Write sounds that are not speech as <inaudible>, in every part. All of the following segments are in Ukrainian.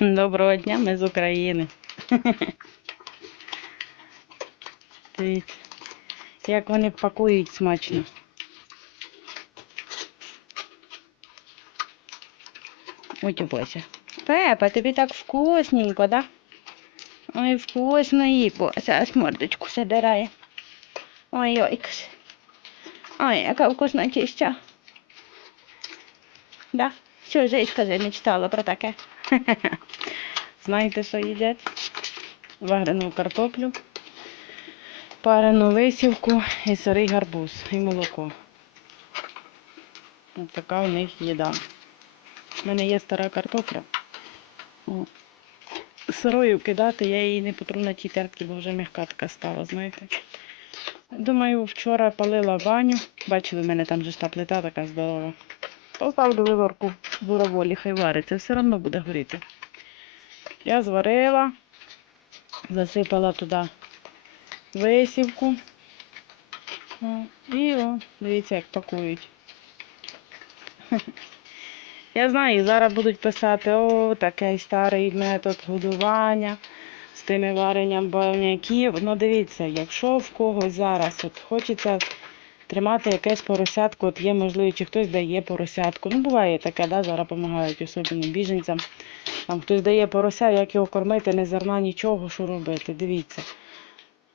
<laughs> Доброго дня, ми з України. <laughs> Дивіться, як вони пакують смачно. Бося. Пепа, тобі так вкусненько, да? Ой, вкусно їй, аж мордочку задирає. Ой, ой, яка вкусна тіща. Да? Що ж, скажи, не читала про таке. <laughs> Знаєте, що їдять? Варену картоплю, парену лисівку і сирий гарбуз і молоко. Ось така у них їда. У мене є стара картопля. Сирою кидати я її не потру на тій терпці, бо вже м'яка така стала, знаєте. Думаю, вчора палила баню. Бачили, в мене там же ж та плита така здорова. Поставлю виворку буроволі, хай вариться, все одно буде горіти. Я зварила, засипала туди висівку. І о, дивіться, як пакують. <laughs> Я знаю, зараз будуть писати, о, такий старий метод годування з тими варенням баняків. Ну дивіться, якщо в когось зараз от хочеться тримати якесь поросятку, от є можливо, чи хтось дає поросятку. Ну, буває таке, да, зараз допомагають, особливо біженцям. Там хтось дає порося, як його кормити, не зерна, нічого, що робити. Дивіться.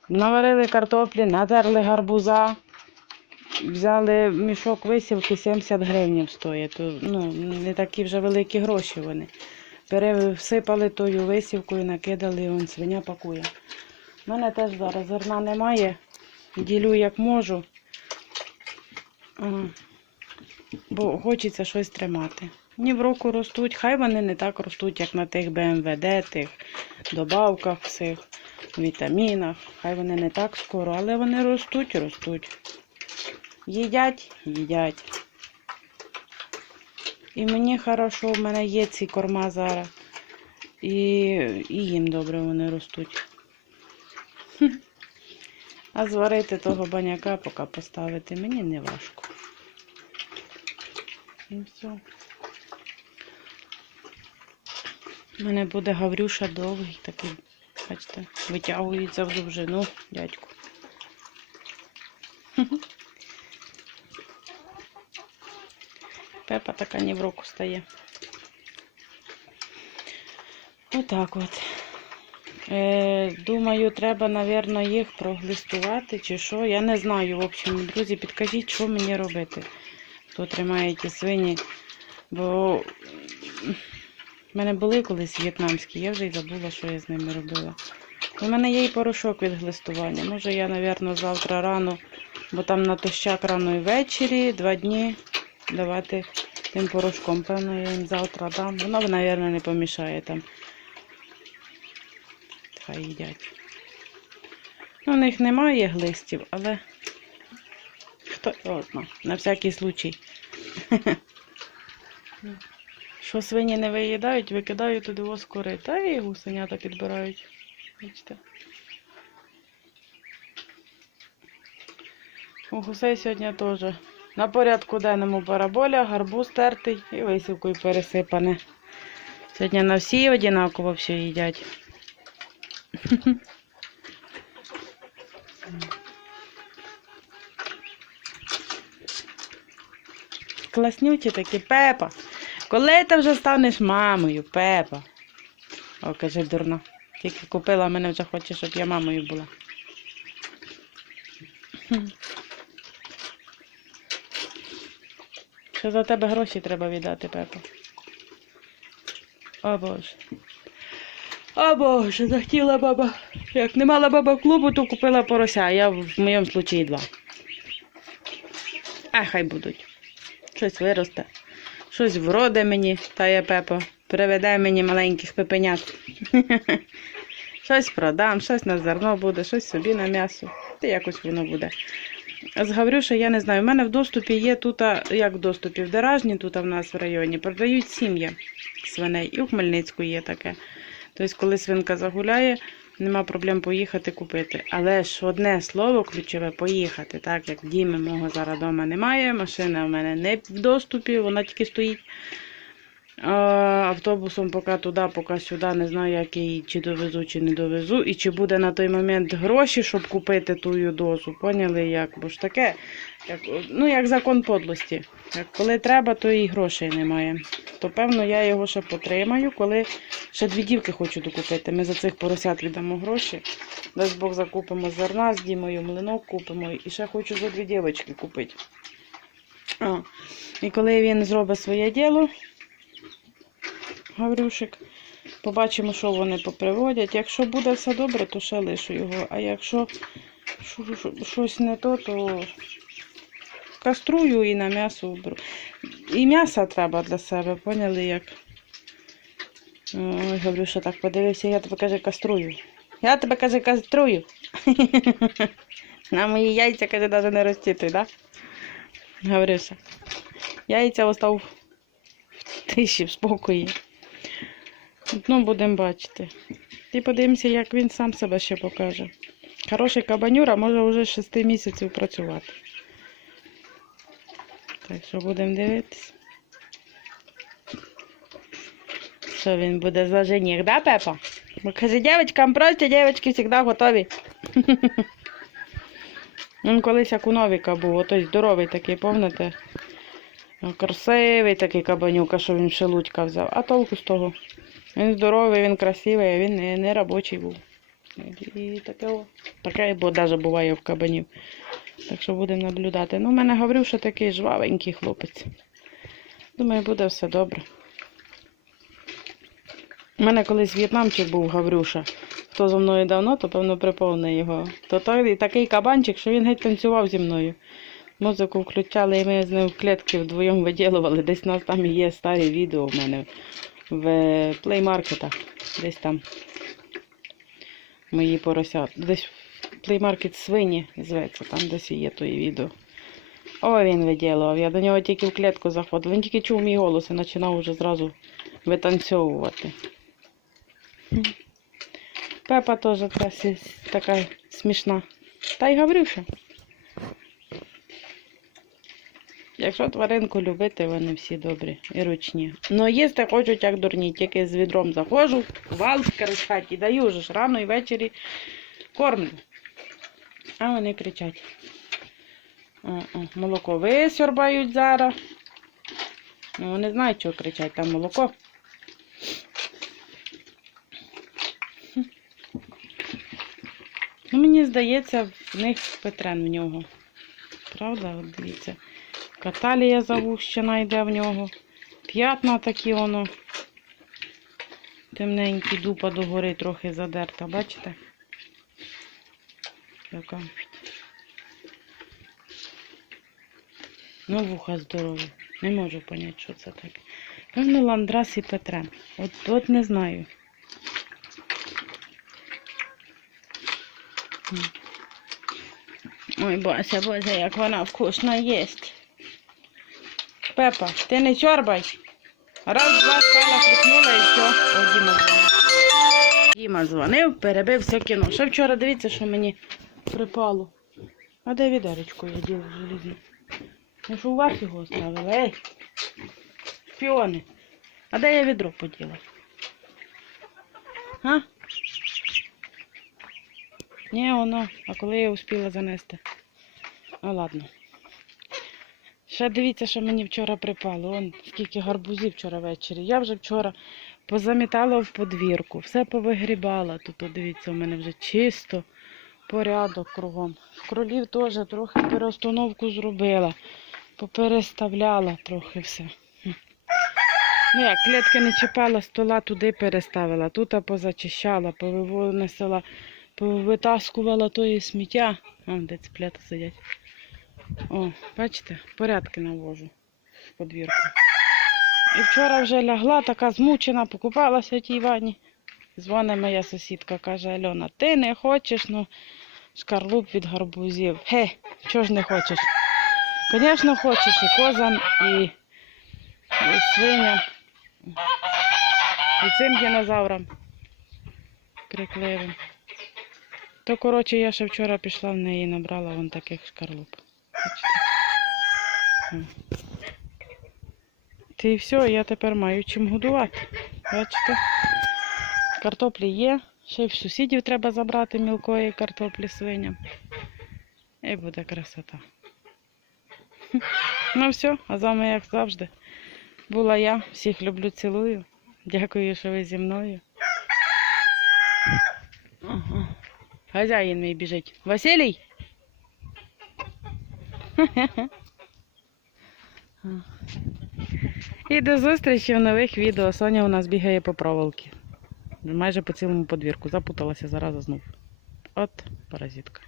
Наварили картоплі, натерли гарбуза, взяли мішок висівки 70 гривень стоїть. То, ну, не такі вже великі гроші вони. Пересипали тою висівкою, накидали, і свиня пакує. У мене теж зараз зерна немає. Ділю як можу. Бо хочеться щось тримати. Ні в року ростуть, хай вони не так ростуть, як на тих БМВД, тих добавках всіх, вітамінах. Хай вони не так скоро, але вони ростуть, ростуть. Їдять, їдять. І мені хорошо, в мене є ці корма зараз. І, і їм добре вони ростуть. А зварити того баняка, поки поставити, мені не важко. І все. У мене буде Гаврюша довгий, такий, бачите, витягується в довжину, дядьку. Пепа така ні в року стає. Отак от. Е, думаю, треба, напевно, їх проглистувати чи що. Я не знаю. В общем, друзі, підкажіть, що мені робити. Хто тримає ті свині. Бо в мене були колись в'єтнамські, я вже й забула, що я з ними робила. У мене є і порошок від глистування. Може, я, напевно, завтра рано, бо там натощак рано і ввечері, два дні давати тим порошком. Певно, я їм завтра дам. Воно, мабуть, не помішає там. Хай їдять. Ну, у них немає глистів, але хто одно, на всякий случай. <laughs> Що свині не виїдають, викидають туди воскори. Та і гусенята підбирають. Бачите. У гусей сьогодні теж. На порядку денному параболя, гарбуз тертий і висівкою пересипане. Сьогодні на всі однаково все їдять. <laughs> Класнюті такі, Пепа. Коли ти вже станеш мамою, Пепа? О, каже дурно. Тільки купила, а мене вже хоче, щоб я мамою була. Що за тебе гроші треба віддати, Пепа? О Боже. О Боже, захотіла баба. Як не мала баба клубу, то купила порося, я в моєму случаї два. А хай будуть. Щось виросте. Щось вроде мені, тає Пепо. Приведе мені маленьких пепенят. <laughs> Щось продам, щось на зерно буде, щось собі на м'ясо. Та якось воно буде. З Гаврюша, я не знаю. У мене в доступі є тут, як в доступі, в Деражні, тут в нас в районі, продають сім'ї свиней. І у Хмельницьку є таке. Тобто, коли свинка загуляє, нема проблем поїхати купити. Але ж одне слово ключове поїхати, так як діми мого зараз вдома немає, машина в мене не в доступі, вона тільки стоїть. Автобусом поки туди, поки сюди, не знаю, як її чи довезу, чи не довезу, і чи буде на той момент гроші, щоб купити тую дозу. Поняли як? Бо ж таке, як, ну як закон подлості. Коли треба, то і грошей немає. То певно я його ще потримаю, коли ще дві дівки хочу докупити. Ми за цих поросят віддамо гроші. Дасть Бог закупимо зерна з Дімою, млинок купимо. І ще хочу за дві дівчатки купити. І коли він зробить своє діло, Гаврюшик, побачимо, що вони поприводять. Якщо буде все добре, то ще лишу його. А якщо що- що- щось не то, то каструю і на м'ясо беру. І м'яса треба для себе, поняли як? Ой, Гаврюша так подивився, я тебе каже, каструю. Я тебе каже, каструю. <laughs> На мої яйця, каже, навіть не розтіти, да? Гаврюша. Яйця остав в тиші, в спокої. Ну, будемо бачити. І подивимося, як він сам себе ще покаже. Хороший кабанюра може вже з 6 місяців працювати. Так що будемо дивитися. Що він буде за жених, да, Пепа? Бо каже, дівчаткам просто, дівчатки завжди готові. <laughs> Він колись як у Новіка був, отой здоровий такий, пам'ятаєте? Ну, Красивий такий кабанюка, що він шелудька взяв. А толку з того? Він здоровий, він красивий, а він не, не робочий був. І таке, о- таке бо навіть буває в кабанів. Так що будемо наблюдати. Ну, в мене говорив, що такий жвавенький хлопець. Думаю, буде все добре. У мене колись в'єтнамчик був Гаврюша. Хто зі мною давно, то певно приповне його. То той такий кабанчик, що він геть танцював зі мною. Музику включали, і ми з ним в клітки вдвоєм виділували. Десь у нас там є старі відео в мене в плеймаркетах. Десь там мої поросят. Десь плеймаркет свині зветься, там десь є той відео. О, він виділував. Я до нього тільки в клітку заходила. Він тільки чув мій голос і починав вже зразу витанцьовувати. Пепа теж така, смішна. Та й Гаврюша. Якщо тваринку любити, вони всі добрі і ручні. Ну їсти хочуть як дурні, тільки з відром заходжу, вал кричать і даю вже ж рано і ввечері кормлю. А вони кричать. О-о, молоко висьорбають зараз. Ну, вони знають, чого кричать, там молоко. Хм. Ну, мені здається, в них Петрен в нього. Правда? От дивіться. Каталія завущена йде в нього. П'ятна такі воно. Темненькі, дупа догори трохи задерта, бачите? Така. Ну, вуха здорові. Не можу поняти, що це таке. Певно, ландрас і Петрен. От, от не знаю. Ой, Бася, Боже, як вона вкусно їсть. Пепа, ти не чорбай. Раз, два, стала, хліпнула і все. О, Діма дзвонив. Діма дзвонив, перебив все кіно. Ще вчора дивіться, що мені припало. А де відеречко я діла желізне? Я ж у вас його оставила, ей. Шпіони. А де я відро поділа? А? Ні, воно. А коли я успіла занести? Ну ладно. Ще дивіться, що мені вчора припало. Он скільки гарбузів вчора ввечері. Я вже вчора позамітала в подвірку, все повигрібала. Тут, дивіться, у мене вже чисто, порядок кругом. Кролів теж трохи переустановку зробила, попереставляла трохи все. Ну як, клітки не чіпала, стола туди переставила, тут позачищала, повинесла, повитаскувала тої сміття. О, де цеплята сидять. О, бачите, порядки навожу в подвірку. І вчора вже лягла, така змучена, покупалася в тій ванні. Дзвонить моя сусідка, каже Альона, ти не хочеш, ну, шкарлуп від гарбузів. Ге, чого ж не хочеш? Звісно, хочеш і козам, і, і свиням, і цим динозаврам крикливим. То, коротше, я ще вчора пішла в неї і набрала вон таких шкарлуп. От і все, я тепер маю чим годувати. Бачите? Картоплі є. Ще й в сусідів треба забрати мілкої картоплі свиням. І буде красота. Ну все, а з вами, як завжди, була я. Всіх люблю, цілую. Дякую, що ви зі мною. Ага. Хазяїн мій біжить. Василій! І до зустрічі в нових відео. Соня у нас бігає по проволоки. Майже по цілому подвірку. Запуталася зараз знов. От паразитка.